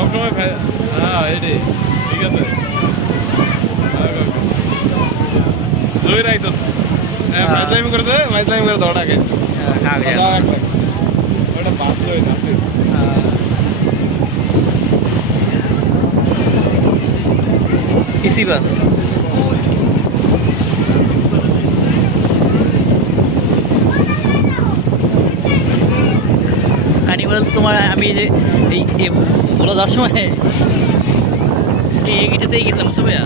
সবসময় হ্যাঁ এটাই ঠিক আছে জয় রাইতো মাইজলামি করে দে মাইজলামি করে দৌড়া গে ওটা বাদ জয় না এসি বাস কার্নিভাল তোমার আমি যে এই বলা যাওয়ার সময় এই গেটেতেই গেছিলাম বুঝছো ভাইয়া